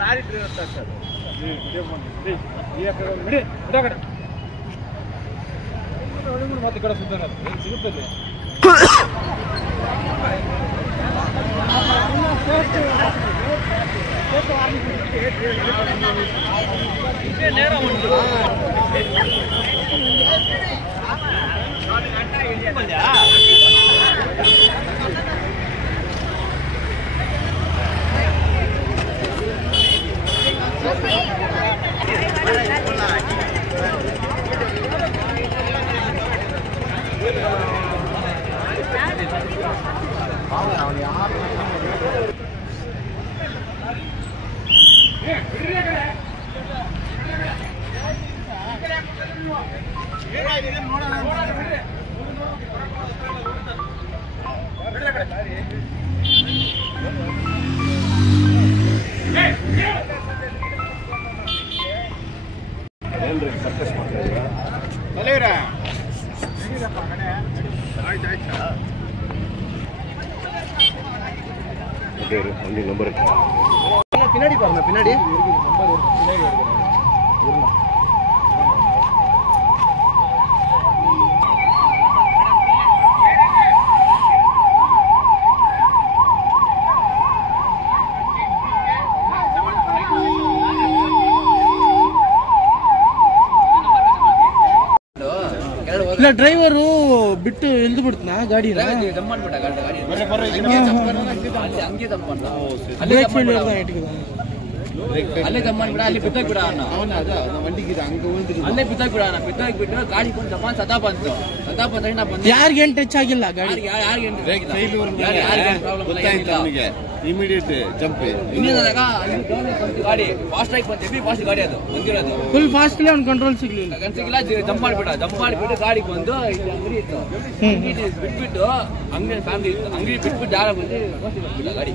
lorry driver sir ಮತ್ತೆ ಕಡೆ ಸುತ್ತಾನೆ ಸಿಗುತ್ತದೆ नंबर पिनाडी पार्ना पिनाडी ಇಲ್ಲ ಡ್ರೈವರು ಬಿಟ್ಟು ಎಲ್ದು ಬಿಡ್ತನಾ ಗಾಡಿ ಅಲ್ಲೇ ದಮ್ಮನ್ ಬಿಡ ಅಲ್ಲಿ ಬಿದ್ದೋಗಿ ಬಿಡ ಅಲ್ಲೇ ಬಿದ್ದೋಗಿ ಬಿಡ ಬಿಟ್ಟು ಗಾಡಿ ಬಂದು ದಮ್ಮನ್ ಸದಾ ಬಂತು ಯಾರಿಗೇನ್ ಟಚ್ ಆಗಿಲ್ಲ ಗಾಡಿ ಇಮಿಡಿಯೇಟ್ ಜಂಪ್ ಗಾಡಿ ಫಾಸ್ಟ್ ಆಗಿ ಬಂತು ಹೆವಿ ಫಾಸ್ಟ್ ಗಾಡಿ ಅದು ಬಂದಿರೋದು ಫುಲ್ ಫಾಸ್ಟ್ ಅವ್ನು ಕಂಟ್ರೋಲ್ ಸಿಗ್ಲಿಲ್ಲ ಜಂಪ್ ಮಾಡಿಬಿಟ್ಟು ಗಾಡಿಗೆ ಬಂದು ಇಲ್ಲಿ ಅಂಗಡಿ ಇತ್ತು ಬಿಟ್ಬಿಟ್ಟು ಅಂಗಡಿ ಫ್ಯಾಮಿಲಿ ಇತ್ತು ಅಂಗಡಿ ಬಿಟ್ಬಿಟ್ಟು ಯಾರ ಬಂದು ಗಾಡಿ